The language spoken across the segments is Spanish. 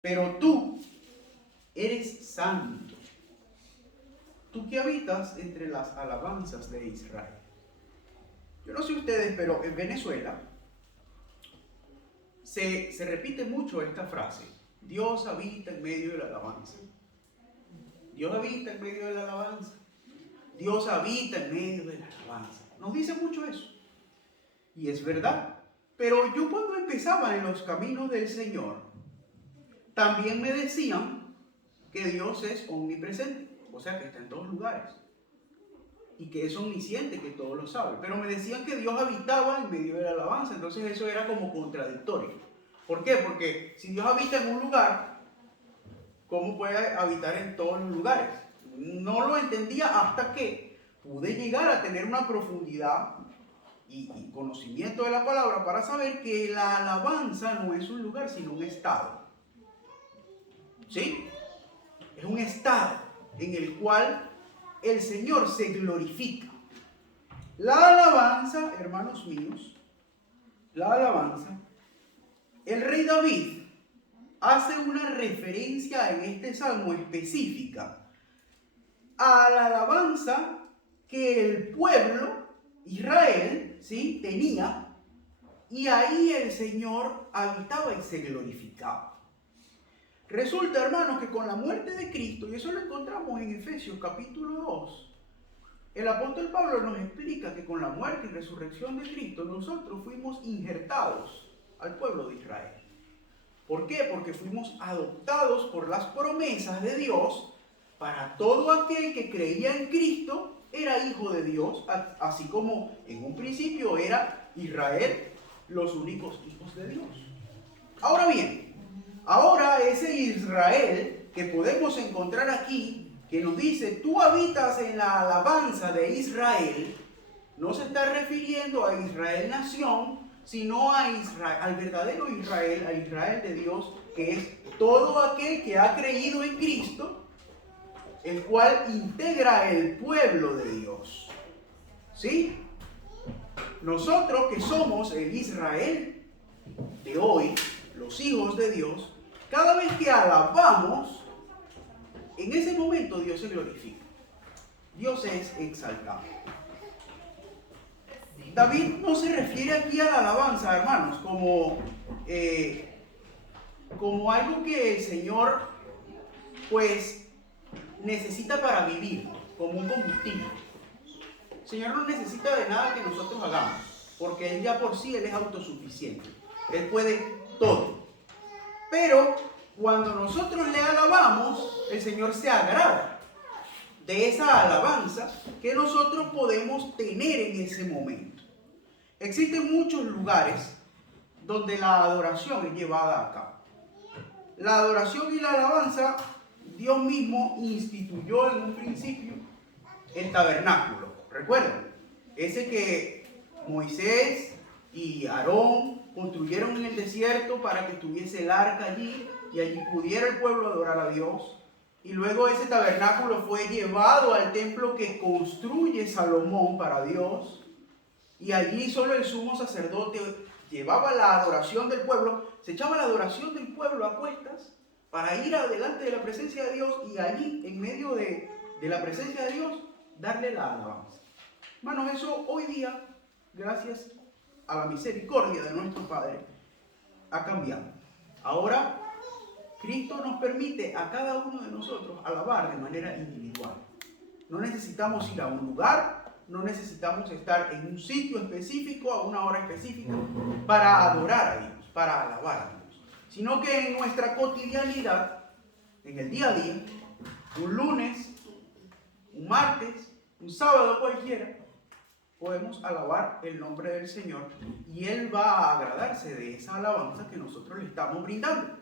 Pero tú eres santo, tú que habitas entre las alabanzas de Israel. Yo no sé ustedes, pero en Venezuela se repite mucho esta frase: Dios habita en medio de la alabanza. Dios habita en medio de la alabanza. Dios habita en medio de la alabanza. Nos dice mucho eso. Y es verdad. Pero yo cuando empezaba en los caminos del Señor, también me decían que Dios es omnipresente. O sea, que está en todos lugares. Y que es omnisciente, que todo lo sabe. Pero me decían que Dios habitaba en medio de la alabanza. Entonces eso era como contradictorio. ¿Por qué? Porque si Dios habita en un lugar, ¿cómo puede habitar en todos los lugares? No lo entendía hasta que pude llegar a tener una profundidad y conocimiento de la palabra para saber que la alabanza no es un lugar, sino un estado. ¿Sí? Es un estado en el cual el Señor se glorifica. La alabanza, hermanos míos, la alabanza, el rey David hace una referencia en este salmo específica a la alabanza que el pueblo Israel, ¿sí?, tenía, y ahí el Señor habitaba y se glorificaba. Resulta, hermanos, que con la muerte de Cristo, y eso lo encontramos en Efesios capítulo 2, el apóstol Pablo nos explica que con la muerte y resurrección de Cristo nosotros fuimos injertados al pueblo de Israel. ¿Por qué? Porque fuimos adoptados por las promesas de Dios. Para todo aquel que creía en Cristo era hijo de Dios, así como en un principio era Israel los únicos hijos de Dios. Ahora bien, ahora ese Israel que podemos encontrar aquí, que nos dice, tú habitas en la alabanza de Israel, no se está refiriendo a Israel nación, sino a Israel, al verdadero Israel, al Israel de Dios, que es todo aquel que ha creído en Cristo, el cual integra el pueblo de Dios. ¿Sí? Nosotros que somos el Israel de hoy, los hijos de Dios, cada vez que alabamos, en ese momento Dios se glorifica. Dios es exaltado. David no se refiere aquí a la alabanza, hermanos, como algo que el Señor pues necesita para vivir, como un combustible. El Señor no necesita de nada que nosotros hagamos, porque Él ya por sí, Él es autosuficiente. Él puede todo. Pero cuando nosotros le alabamos, el Señor se agrada de esa alabanza que nosotros podemos tener en ese momento. Existen muchos lugares donde la adoración es llevada a cabo. La adoración y la alabanza, Dios mismo instituyó en un principio el tabernáculo. ¿Recuerdan? Ese que Moisés y Aarón construyeron en el desierto para que estuviese el arca allí y allí pudiera el pueblo adorar a Dios. Y luego ese tabernáculo fue llevado al templo que construye Salomón para Dios. Y allí solo el sumo sacerdote llevaba la adoración del pueblo, se echaba la adoración del pueblo a cuestas para ir adelante de la presencia de Dios y allí, en medio de la presencia de Dios, darle la alabanza. Hermanos, eso hoy día, gracias a la misericordia de nuestro Padre, ha cambiado. Ahora, Cristo nos permite a cada uno de nosotros alabar de manera individual. No necesitamos ir a un lugar, no necesitamos estar en un sitio específico, a una hora específica, para adorar a Dios, para alabar a Dios. Sino que en nuestra cotidianidad, en el día a día, un lunes, un martes, un sábado cualquiera, podemos alabar el nombre del Señor y Él va a agradarse de esa alabanza que nosotros le estamos brindando.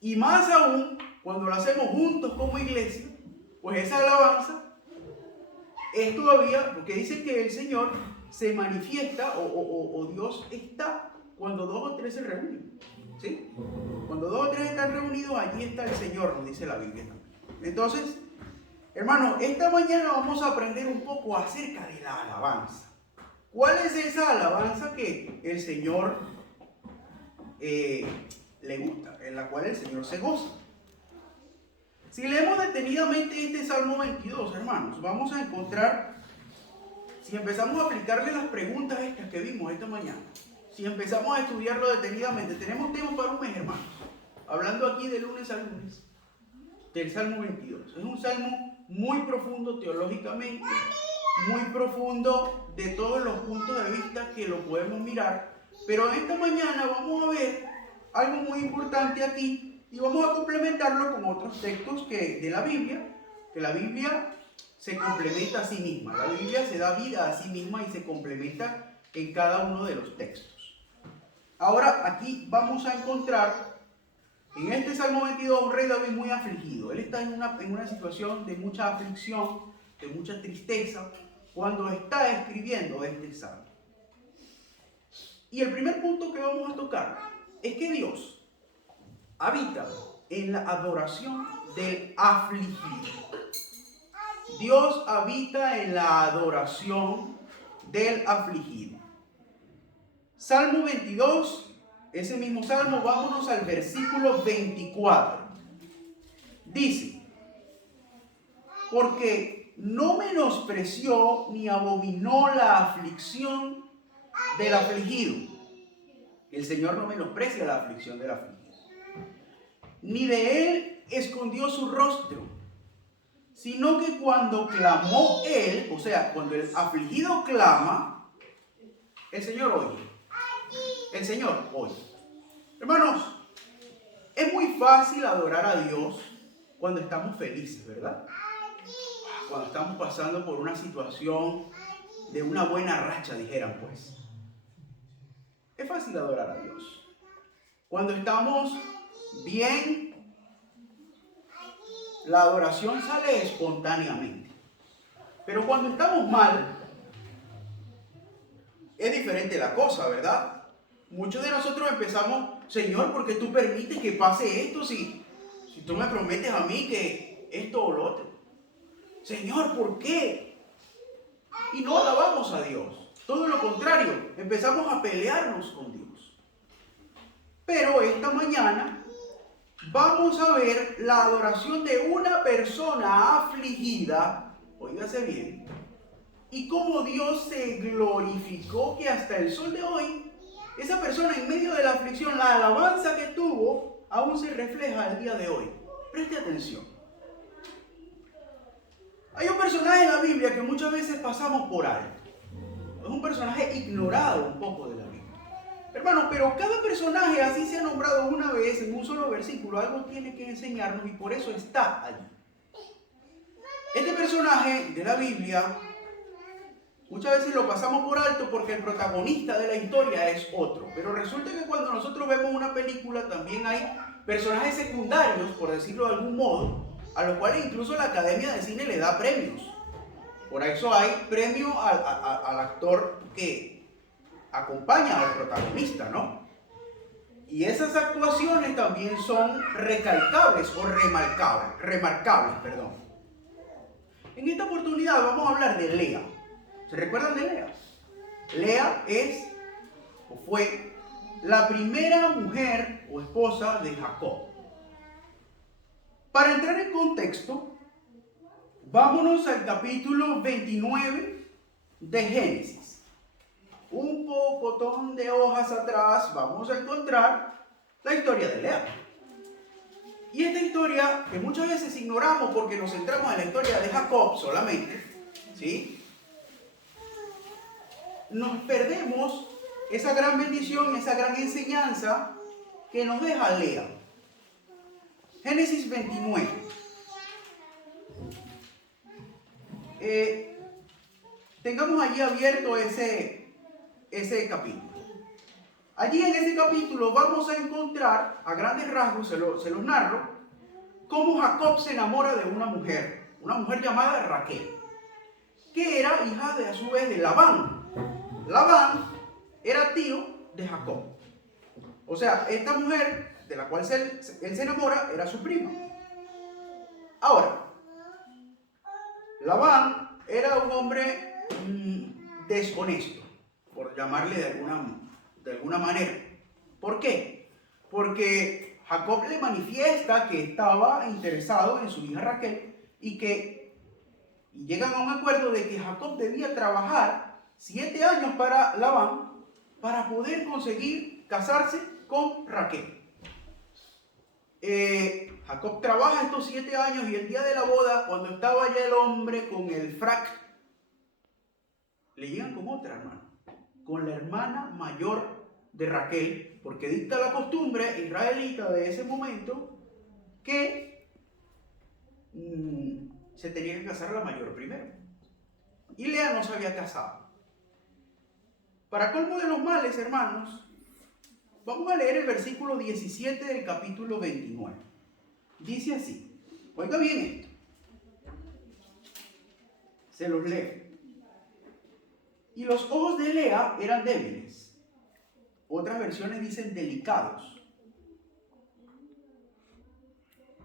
Y más aún, cuando lo hacemos juntos como iglesia, pues esa alabanza es todavía, porque dice que el Señor se manifiesta o Dios está cuando dos o tres se reúnen. ¿Sí? Cuando dos o tres están reunidos, allí está el Señor, nos dice la Biblia. Entonces, hermano, esta mañana vamos a aprender un poco acerca de la alabanza. ¿Cuál es esa alabanza que el Señor le gusta, en la cual el Señor se goza. Si leemos detenidamente este Salmo 22, hermanos, vamos a encontrar, si empezamos a aplicarle las preguntas estas que vimos esta mañana, si empezamos a estudiarlo detenidamente, tenemos tiempo para un mes, hermanos, hablando aquí de lunes a lunes, del Salmo 22. Es un salmo muy profundo teológicamente, muy profundo de todos los puntos de vista que lo podemos mirar, pero esta mañana vamos a ver algo muy importante aquí y vamos a complementarlo con otros textos de la Biblia, que la Biblia se complementa a sí misma, la Biblia se da vida a sí misma y se complementa en cada uno de los textos. Ahora aquí vamos a encontrar en este Salmo 22 un rey David muy afligido. Él está en una situación de mucha aflicción, de mucha tristeza, cuando está escribiendo este salmo. Y el primer punto que vamos a tocar es que Dios habita en la adoración del afligido. Dios habita en la adoración del afligido. Salmo 22, ese mismo salmo, vámonos al versículo 24. Dice: porque no menospreció ni abominó la aflicción del afligido. El Señor no menosprecia la aflicción del afligido. Ni de él escondió su rostro, sino que cuando clamó él, o sea, cuando el afligido clama, el Señor oye. El Señor oye. Hermanos, es muy fácil adorar a Dios cuando estamos felices, ¿verdad? Cuando estamos pasando por una situación de una buena racha, dijeran pues. Es fácil adorar a Dios. Cuando estamos bien, la adoración sale espontáneamente. Pero cuando estamos mal, es diferente la cosa, ¿verdad? Muchos de nosotros empezamos: Señor, ¿por qué tú permites que pase esto si tú me prometes a mí que esto o lo otro? Señor, ¿por qué? Y no alabamos a Dios. Todo lo contrario, empezamos a pelearnos con Dios. Pero esta mañana vamos a ver la adoración de una persona afligida, óigase bien, y cómo Dios se glorificó, que hasta el sol de hoy, esa persona en medio de la aflicción, la alabanza que tuvo, aún se refleja el día de hoy. Preste atención. Hay un personaje en la Biblia que muchas veces pasamos por alto. Es un personaje ignorado un poco de la Biblia. Hermanos, pero cada personaje, así se ha nombrado una vez en un solo versículo, algo tiene que enseñarnos y por eso está allí. Este personaje de la Biblia muchas veces lo pasamos por alto porque el protagonista de la historia es otro. Pero resulta que cuando nosotros vemos una película también hay personajes secundarios, por decirlo de algún modo, a los cuales incluso la Academia de Cine le da premios. Por eso hay premio al actor que acompaña al protagonista, ¿no? Y esas actuaciones también son recalcables o remarcables, perdón. En esta oportunidad vamos a hablar de Lea. ¿Se recuerdan de Lea? Lea es o fue la primera mujer o esposa de Jacob. Para entrar en contexto, vámonos al capítulo 29 de Génesis. Un pocotón de hojas atrás vamos a encontrar la historia de Lea. Y esta historia que muchas veces ignoramos porque nos centramos en la historia de Jacob solamente, ¿sí? Nos perdemos esa gran bendición, esa gran enseñanza que nos deja Lea. Génesis 29. Tengamos allí abierto ese capítulo. Allí en ese capítulo vamos a encontrar, a grandes rasgos, se los narro, cómo Jacob se enamora de una mujer llamada Raquel, que era hija a su vez de Labán. Labán era tío de Jacob. O sea, esta mujer de la cual él se enamora era su prima. Ahora, Labán era un hombre deshonesto, por llamarle de alguna manera. ¿Por qué? porque Jacob le manifiesta que estaba interesado en su hija Raquel y llegan a un acuerdo de que Jacob debía trabajar 7 años para Labán para poder conseguir casarse con Raquel. Jacob trabaja estos 7 años y el día de la boda, cuando estaba ya el hombre con el frac, le llegan con otra hermana, con la hermana mayor de Raquel, porque dicta la costumbre israelita de ese momento que se tenía que casar la mayor primero. Y Lea no se había casado. Para colmo de los males, hermanos, vamos a leer el versículo 17 del capítulo 29. Dice así, oiga bien esto, se los leo. Y los ojos de Lea eran débiles. Otras versiones dicen delicados.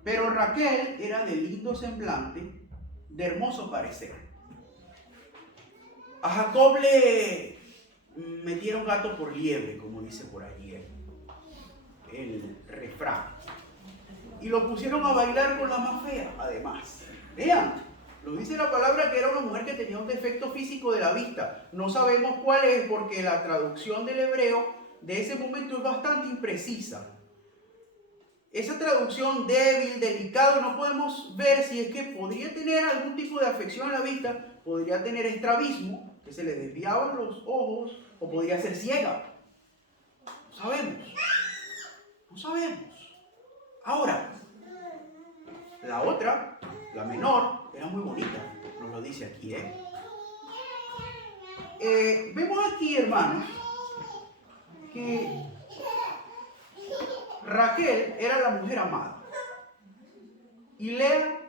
Pero Raquel era de lindo semblante, de hermoso parecer. A Jacob le metieron gato por liebre, como dice por allí el refrán. Y lo pusieron a bailar con la más fea, además. Vean, lo dice la palabra que era una mujer que tenía un defecto físico de la vista. No sabemos cuál es porque la traducción del hebreo de ese momento es bastante imprecisa. Esa traducción débil, delicado, no podemos ver si es que podría tener algún tipo de afección en la vista, podría tener estrabismo, que se le desviaban los ojos, o podría ser ciega. No sabemos. No sabemos. Ahora, la otra, la menor, era muy bonita, nos lo dice aquí, vemos aquí, hermanos, que Raquel era la mujer amada y Lea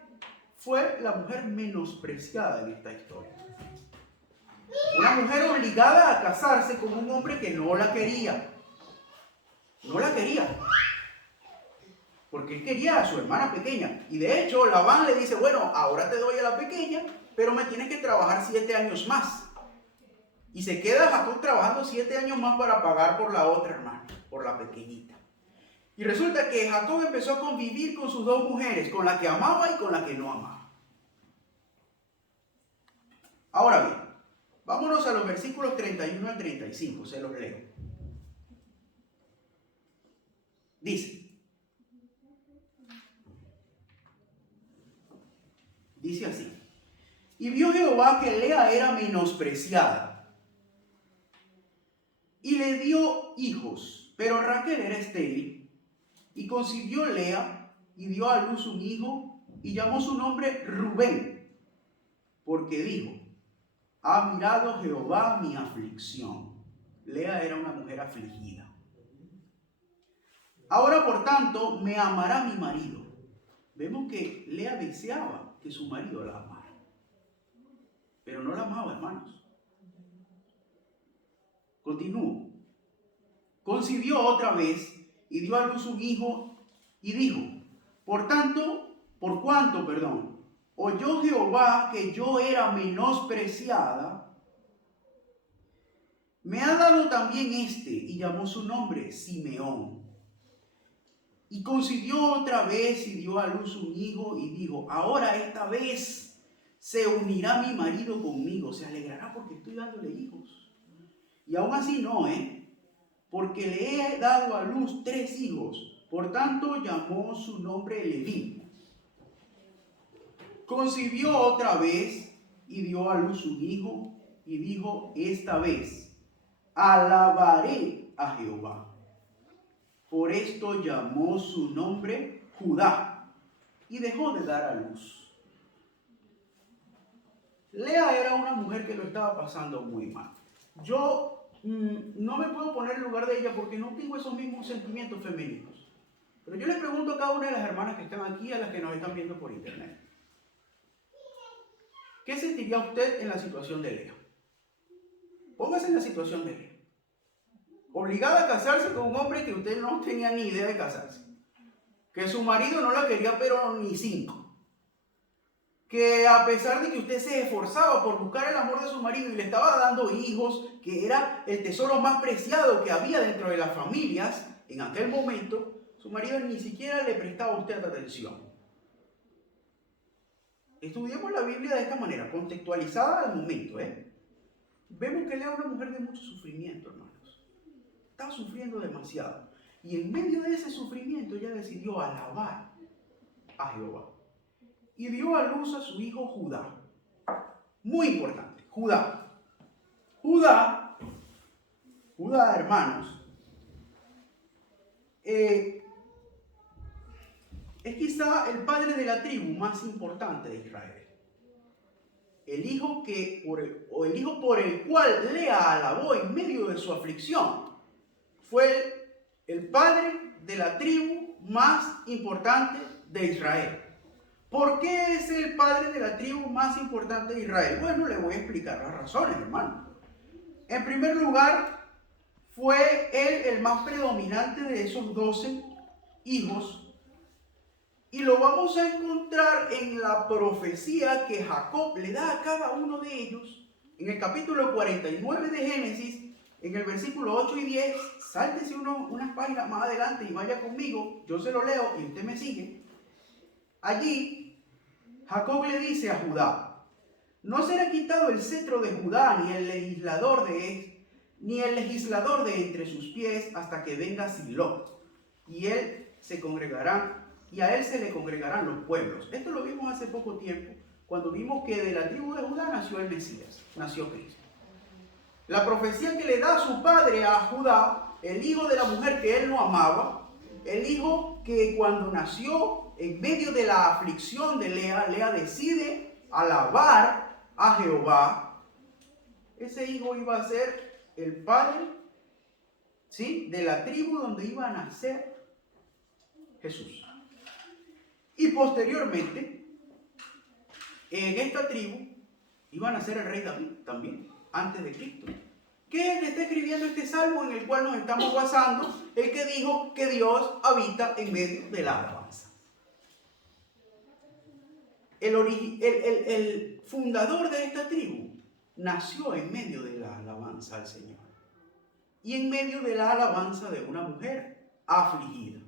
fue la mujer menospreciada en esta historia. Una mujer obligada a casarse con un hombre que no la quería. No la quería. Porque él quería a su hermana pequeña. Y de hecho, Labán le dice, bueno, ahora te doy a la pequeña, pero me tienes que trabajar 7 años más. Y se queda Jacob trabajando 7 años más para pagar por la otra hermana, por la pequeñita. Y resulta que Jacob empezó a convivir con sus 2 mujeres, con la que amaba y con la que no amaba. Ahora bien, vámonos a los versículos 31 al 35, se los leo. Dice así, y vio Jehová que Lea era menospreciada, y le dio hijos, pero Raquel era estéril, y concibió Lea, y dio a luz un hijo, y llamó su nombre Rubén, porque dijo, ha mirado Jehová mi aflicción. Lea era una mujer afligida. Ahora, por tanto, me amará mi marido. Vemos que Lea deseaba que su marido la amara, pero no la amaba, hermanos. Continúo. Concibió otra vez y dio a luz un hijo y dijo, por cuanto, oyó Jehová que yo era menospreciada, me ha dado también y llamó su nombre Simeón. Y concibió otra vez y dio a luz un hijo y dijo, ahora esta vez se unirá mi marido conmigo, se alegrará porque estoy dándole hijos. Y aún así no, porque le he dado a luz 3 hijos, por tanto llamó su nombre Leví. Concibió otra vez y dio a luz un hijo y dijo, esta vez alabaré a Jehová. Por esto llamó su nombre Judá y dejó de dar a luz. Lea era una mujer que lo estaba pasando muy mal. Yo no me puedo poner en lugar de ella porque no tengo esos mismos sentimientos femeninos. Pero yo le pregunto a cada una de las hermanas que están aquí, a las que nos están viendo por internet, ¿qué sentiría usted en la situación de Lea? Póngase en la situación de Lea. Obligada a casarse con un hombre que usted no tenía ni idea de casarse. Que su marido no la quería pero ni 5. Que a pesar de que usted se esforzaba por buscar el amor de su marido y le estaba dando hijos, que era el tesoro más preciado que había dentro de las familias, En aquel momento, su marido ni siquiera le prestaba a usted atención. Estudiemos la Biblia de esta manera, contextualizada al momento. Vemos que Lea era una mujer de mucho sufrimiento, hermanos. Estaba sufriendo demasiado. Y en medio de ese sufrimiento ella decidió alabar a Jehová. Y dio a luz a su hijo Judá. Muy importante, Judá. Judá, hermanos, es quizá el padre de la tribu más importante de Israel. El hijo por el cual Lea alabó en medio de su aflicción fue el padre de la tribu más importante de Israel. ¿Por qué es el padre de la tribu más importante de Israel? Bueno, le voy a explicar las razones, hermano. En primer lugar, fue él el más predominante de esos 12 hijos. Y lo vamos a encontrar en la profecía que Jacob le da a cada uno de ellos. En el capítulo 49 de Génesis, en el versículo 8 y 10, sáltese unas páginas más adelante y vaya conmigo. Yo se lo leo y usted me sigue. Allí, Jacob le dice a Judá: no será quitado el cetro de Judá, ni el legislador de entre sus pies, hasta que venga Silo, y a él se le congregarán los pueblos. Esto lo vimos hace poco tiempo, cuando vimos que de la tribu de Judá nació el Mesías, nació Cristo. La profecía que le da a su padre a Judá, el hijo de la mujer que él no amaba, el hijo que cuando nació en medio de la aflicción de Lea decide alabar a Jehová. Ese hijo iba a ser el padre, ¿sí?, de la tribu donde iba a nacer Jesús. Y posteriormente, en esta tribu iba a nacer el rey David también, antes de Cristo. Que le está escribiendo este salmo en el cual nos estamos basando, el que dijo que Dios habita en medio de la alabanza. El fundador de esta tribu nació en medio de la alabanza al Señor y en medio de la alabanza de una mujer afligida.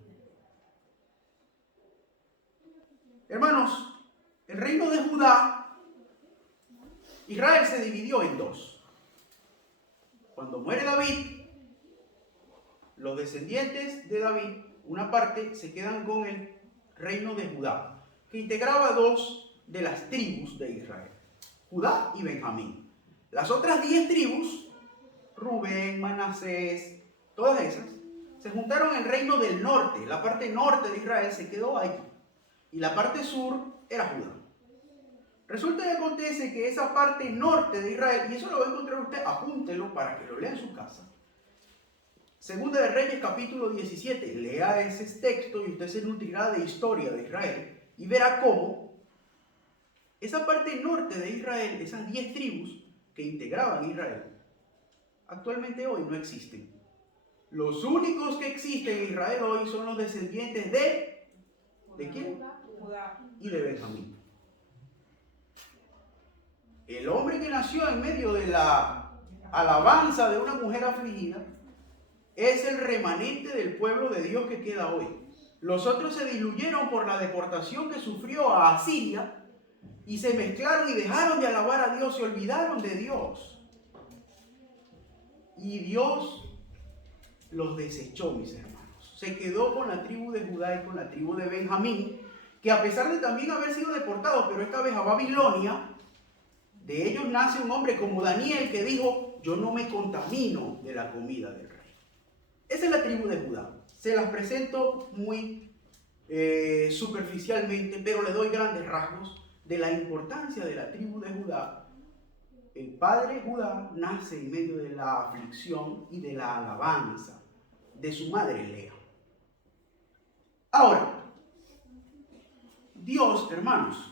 Hermanos, el reino de Judá, Israel se dividió en dos. Cuando muere David, los descendientes de David, una parte, se quedan con el reino de Judá, que integraba 2 de las tribus de Israel, Judá y Benjamín. Las otras 10 tribus, Rubén, Manasés, todas esas, se juntaron en el reino del norte. La parte norte de Israel se quedó allí, y la parte sur era Judá. Resulta y acontece que esa parte norte de Israel, y eso lo va a encontrar usted, apúntelo para que lo lea en su casa. Segunda de Reyes, capítulo 17. Lea ese texto y usted se nutrirá de historia de Israel y verá cómo esa parte norte de Israel, esas 10 tribus que integraban Israel, actualmente hoy no existen. Los únicos que existen en Israel hoy son los descendientes ¿de quién? Judá y de Benjamín. El hombre que nació en medio de la alabanza de una mujer afligida es el remanente del pueblo de Dios que queda hoy. Los otros se diluyeron por la deportación que sufrió a Asiria y se mezclaron y dejaron de alabar a Dios, se olvidaron de Dios. Y Dios los desechó, mis hermanos. Se quedó con la tribu de Judá y con la tribu de Benjamín, que a pesar de también haber sido deportados, pero esta vez a Babilonia, de ellos nace un hombre como Daniel que dijo: yo no me contamino de la comida del rey. Esa es la tribu de Judá. Se las presento muy superficialmente, pero le doy grandes rasgos de la importancia de la tribu de Judá. El padre Judá nace en medio de la aflicción y de la alabanza de su madre Lea. Ahora, Dios, hermanos,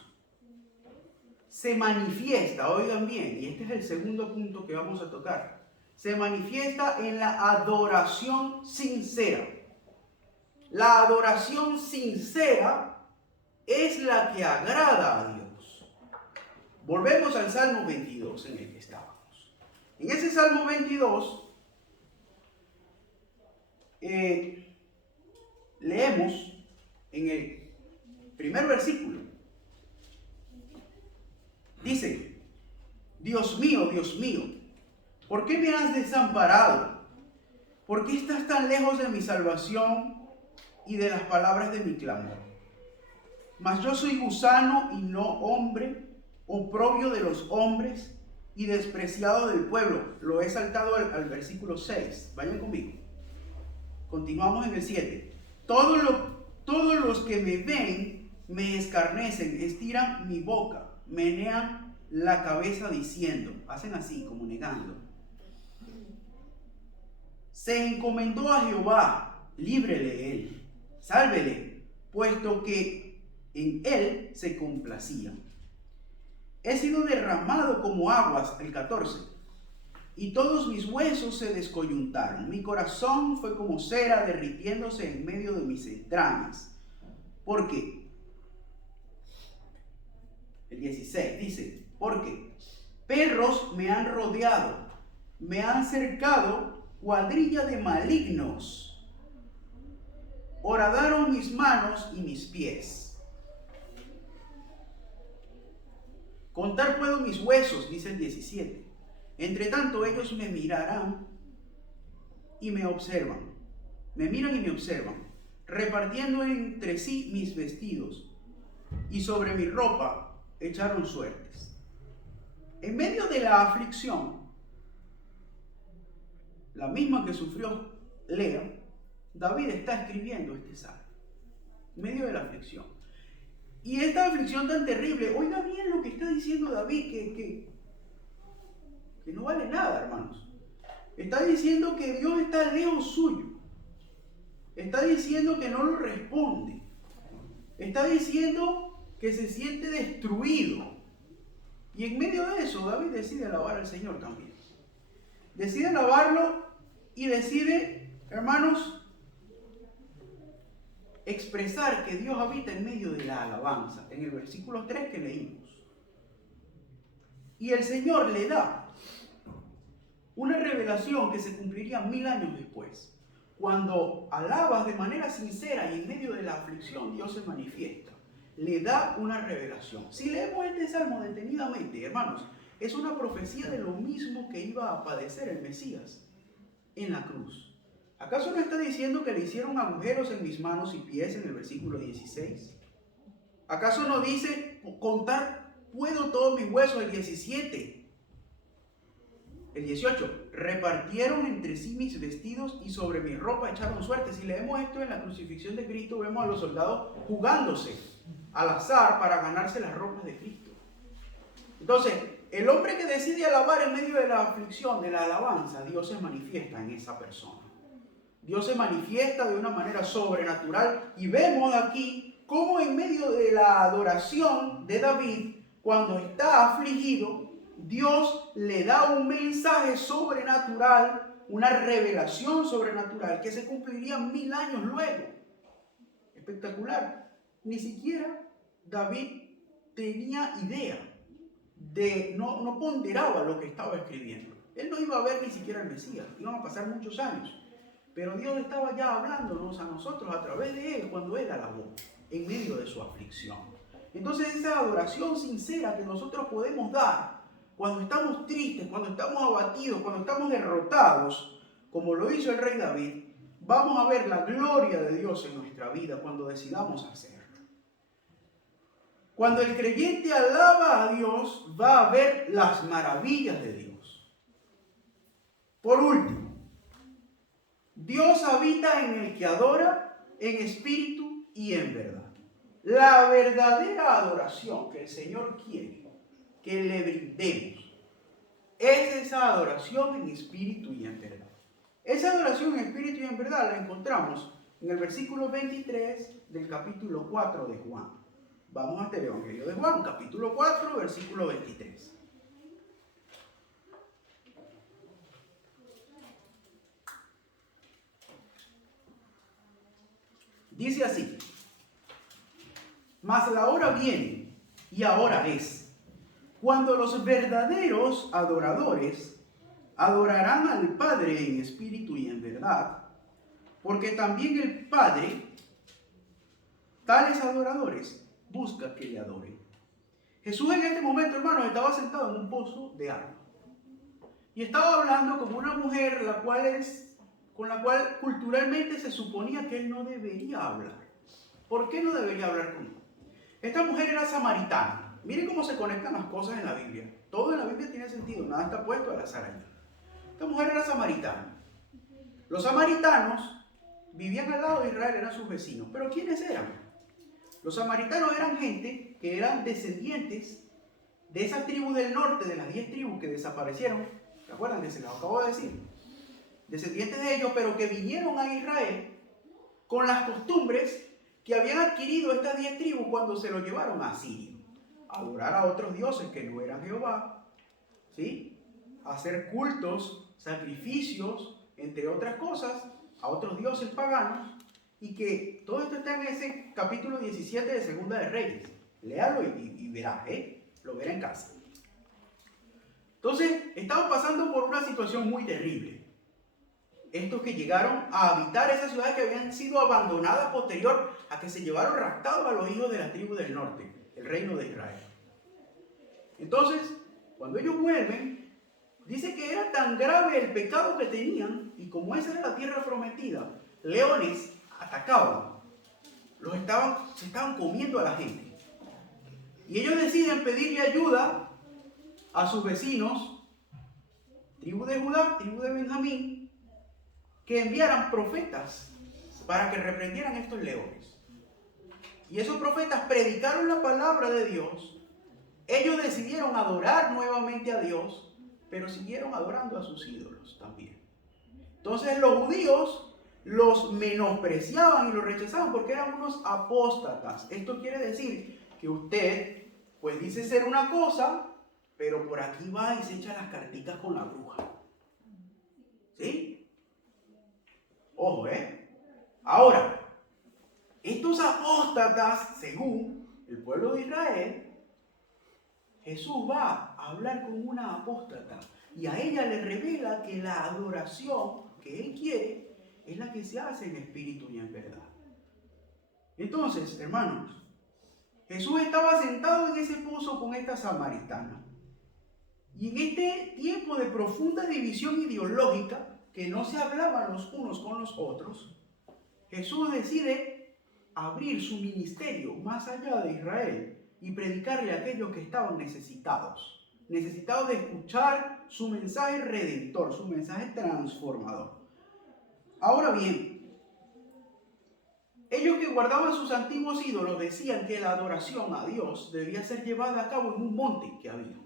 se manifiesta, oigan bien, y este es el segundo punto que vamos a tocar, se manifiesta en la adoración sincera. La adoración sincera es la que agrada a Dios. Volvemos al Salmo 22 en el que estábamos. En ese Salmo 22, Leemos en el primer versículo. Dice: Dios mío, ¿por qué me has desamparado? ¿Por qué estás tan lejos de mi salvación y de las palabras de mi clamor? Mas yo soy gusano y no hombre, oprobio de los hombres y despreciado del pueblo. Lo he saltado al versículo 6. Vayan conmigo. Continuamos en el 7. Todos los que me ven me escarnecen, estiran mi boca, menean la cabeza diciendo, hacen así como negando. Se encomendó a Jehová, líbrele él, sálvele, puesto que en él se complacía. He sido derramado como aguas, el 14, y todos mis huesos se descoyuntaron. Mi corazón fue como cera derritiéndose en medio de mis entrañas. ¿Por qué? El 16 dice, porque perros me han rodeado, me han cercado cuadrilla de malignos. Horadaron mis manos y mis pies. Contar puedo mis huesos, dice el 17. Entre tanto ellos me mirarán y me observan. Me miran y me observan, repartiendo entre sí mis vestidos, y sobre mi ropa echaron suertes. En medio de la aflicción, la misma que sufrió Lea, David está escribiendo este salmo. En medio de la aflicción. Y esta aflicción tan terrible, oiga bien lo que está diciendo David, que no vale nada, hermanos. Está diciendo que Dios está lejos suyo. Está diciendo que no lo responde. Está diciendo que se siente destruido. Y en medio de eso, David decide alabar al Señor también. Decide alabarlo y decide, hermanos, expresar que Dios habita en medio de la alabanza. En el versículo 3 que leímos. Y el Señor le da una revelación que se cumpliría 1000 años después. Cuando alabas de manera sincera y en medio de la aflicción, Dios se manifiesta. Le da una revelación. Si leemos este salmo detenidamente, hermanos, es una profecía de lo mismo que iba a padecer el Mesías en la cruz. ¿Acaso no está diciendo que le hicieron agujeros en mis manos y pies en el versículo 16? ¿Acaso no dice, contar puedo todos mis huesos, el 17? El 18, repartieron entre sí mis vestidos y sobre mi ropa echaron suerte. Si leemos esto en la crucifixión de Cristo, vemos a los soldados jugándose al azar para ganarse las ropas de Cristo. Entonces, el hombre que decide alabar en medio de la aflicción, de la alabanza, Dios se manifiesta en esa persona. Dios se manifiesta de una manera sobrenatural y vemos aquí cómo en medio de la adoración de David, cuando está afligido, Dios le da un mensaje sobrenatural, una revelación sobrenatural que se cumpliría 1000 años luego. Espectacular. Ni siquiera David tenía idea no ponderaba lo que estaba escribiendo. Él no iba a ver ni siquiera el Mesías, iban a pasar muchos años. Pero Dios estaba ya hablándonos a nosotros a través de él cuando él alabó en medio de su aflicción. Entonces esa adoración sincera que nosotros podemos dar cuando estamos tristes, cuando estamos abatidos, cuando estamos derrotados, como lo hizo el rey David, vamos a ver la gloria de Dios en nuestra vida cuando decidamos hacerlo. Cuando el creyente alaba a Dios, va a ver las maravillas de Dios. Por último, Dios habita en el que adora en espíritu y en verdad. La verdadera adoración que el Señor quiere que le brindemos es esa adoración en espíritu y en verdad. Esa adoración en espíritu y en verdad la encontramos en el versículo 23 del capítulo 4 de Juan. Vamos hasta el Evangelio de Juan, capítulo 4, versículo 23. Dice así: mas la hora viene, y ahora es, cuando los verdaderos adoradores adorarán al Padre en espíritu y en verdad, porque también el Padre tales adoradores busca que le adoren. Jesús en este momento, hermanos, estaba sentado en un pozo de agua. Y estaba hablando con una mujer con la cual culturalmente se suponía que él no debería hablar. ¿Por qué no debería hablar con él? Esta mujer era samaritana. Miren cómo se conectan las cosas en la Biblia. Todo en la Biblia tiene sentido, nada está puesto al azar ahí. Esta mujer era samaritana. Los samaritanos vivían al lado de Israel, eran sus vecinos. ¿Pero quiénes eran? Los samaritanos eran gente que eran descendientes de esas tribus del norte, de las 10 tribus que desaparecieron. ¿Se acuerdan que se los acabo de decir? Descendientes de ellos, pero que vinieron a Israel con las costumbres que habían adquirido estas 10 tribus cuando se lo llevaron a Siria. Adorar a otros dioses que no eran Jehová, ¿sí? Hacer cultos, sacrificios, entre otras cosas, a otros dioses paganos, y que todo esto está en ese capítulo 17 de Segunda de Reyes. Léalo y verá, lo verá en casa. Entonces, estaban pasando por una situación muy terrible. Estos que llegaron a habitar esas ciudades que habían sido abandonadas posterior a que se llevaron raptados a los hijos de la tribu del norte, el reino de Israel. Entonces, cuando ellos vuelven, dice que era tan grave el pecado que tenían, y como esa era la tierra prometida, leones atacaban, se estaban comiendo a la gente. Y ellos deciden pedirle ayuda a sus vecinos, tribu de Judá, tribu de Benjamín, que enviaran profetas para que reprendieran estos leones. Y esos profetas predicaron la palabra de Dios. Ellos decidieron adorar nuevamente a Dios, pero siguieron adorando a sus ídolos también. Entonces los judíos los menospreciaban y los rechazaban porque eran unos apóstatas. Esto quiere decir que usted, pues dice ser una cosa, pero por aquí va y se echa las carticas con la bruja. ¿Sí? Ojo, Ahora, estos apóstatas, según el pueblo de Israel, Jesús va a hablar con una apóstata y a ella le revela que la adoración que él quiere es la que se hace en espíritu y en verdad. Entonces, hermanos, Jesús estaba sentado en ese pozo con esta samaritana. Y en este tiempo de profunda división ideológica, que no se hablaban los unos con los otros, Jesús decide abrir su ministerio más allá de Israel y predicarle a aquellos que estaban necesitados de escuchar su mensaje redentor, su mensaje transformador. Ahora bien, ellos que guardaban sus antiguos ídolos decían que la adoración a Dios debía ser llevada a cabo en un monte que había.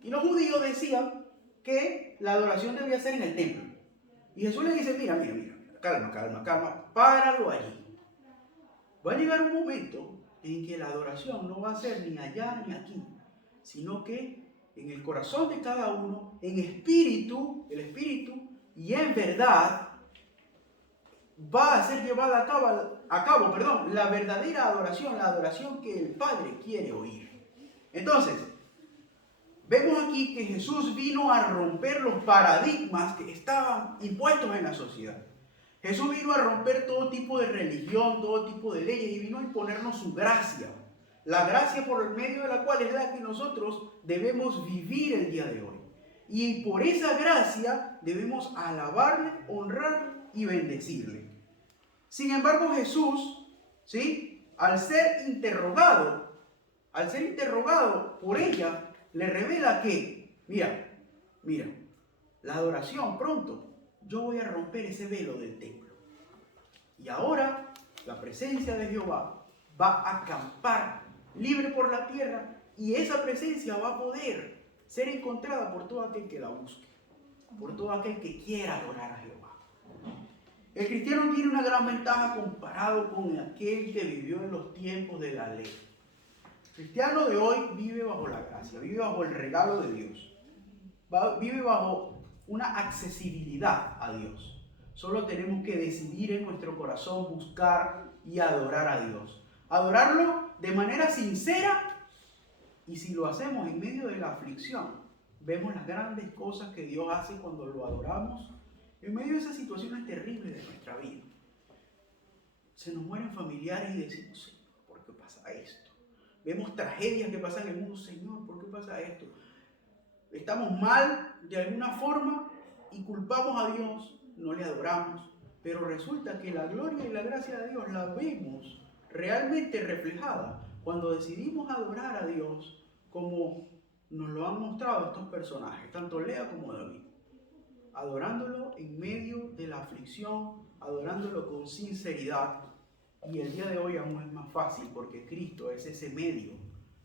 Y los judíos decían que la adoración debía ser en el templo. Y Jesús les dice, mira, calma, páralo allí. Va a llegar un momento en que la adoración no va a ser ni allá ni aquí, sino que en el corazón de cada uno, en espíritu, el espíritu y en verdad, va a ser llevada a cabo, la verdadera adoración, la adoración que el Padre quiere oír. Entonces, vemos aquí que Jesús vino a romper los paradigmas que estaban impuestos en la sociedad. Jesús vino a romper todo tipo de religión, todo tipo de leyes y vino a imponernos su gracia. La gracia por el medio de la cual es la que nosotros debemos vivir el día de hoy. Y por esa gracia debemos alabarle, honrarle y bendecirle. Sin embargo, Jesús, ¿sí?, al ser interrogado por ella, le revela que, mira, la adoración pronto, yo voy a romper ese velo del templo. Y ahora la presencia de Jehová va a acampar libre por la tierra y esa presencia va a poder ser encontrada por todo aquel que la busque, por todo aquel que quiera adorar a Jehová. El cristiano tiene una gran ventaja comparado con aquel que vivió en los tiempos de la ley. El cristiano de hoy vive bajo la gracia, vive bajo el regalo de Dios, vive bajo una accesibilidad a Dios. Solo tenemos que decidir en nuestro corazón buscar y adorar a Dios. Adorarlo de manera sincera, y si lo hacemos en medio de la aflicción, vemos las grandes cosas que Dios hace cuando lo adoramos en medio de esas situaciones terribles de nuestra vida. Se nos mueren familiares y decimos, pasa esto? Vemos tragedias que pasan en el mundo. Señor, ¿por qué pasa esto? Estamos mal de alguna forma y culpamos a Dios, no le adoramos. Pero resulta que la gloria y la gracia de Dios la vemos realmente reflejada cuando decidimos adorar a Dios como nos lo han mostrado estos personajes, tanto Lea como David. Adorándolo en medio de la aflicción, adorándolo con sinceridad. Y el día de hoy aún es más fácil porque Cristo es ese medio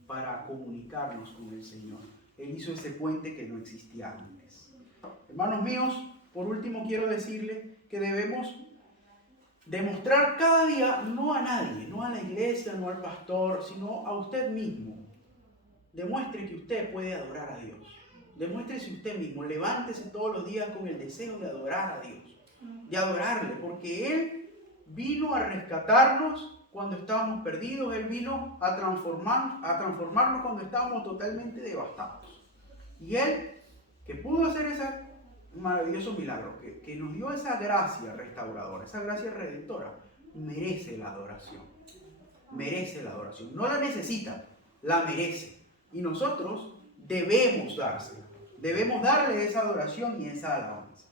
para comunicarnos con el Señor. Él hizo ese puente que no existía antes. Hermanos míos, por último quiero decirles que debemos demostrar cada día, no a nadie, no a la iglesia, no al pastor, sino a usted mismo. Demuestre que usted puede adorar a Dios. Demuéstrese usted mismo, levántese todos los días con el deseo de adorar a Dios, de adorarle, porque Él vino a rescatarnos cuando estábamos perdidos, Él vino a transformarnos cuando estábamos totalmente devastados. Y Él, que pudo hacer ese maravilloso milagro, que nos dio esa gracia restauradora, esa gracia redentora, merece la adoración. Merece la adoración. No la necesita, la merece. Y nosotros debemos dársela. Debemos darle esa adoración y esa alabanza.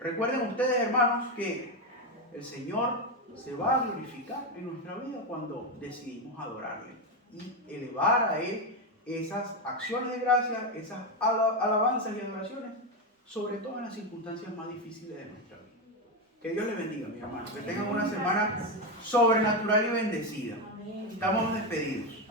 Recuerden ustedes, hermanos, que el Señor se va a glorificar en nuestra vida cuando decidimos adorarle y elevar a Él esas acciones de gracia, esas alabanzas y adoraciones, sobre todo en las circunstancias más difíciles de nuestra vida. Que Dios les bendiga, mis hermanos. Que tengan una semana sobrenatural y bendecida. Estamos despedidos.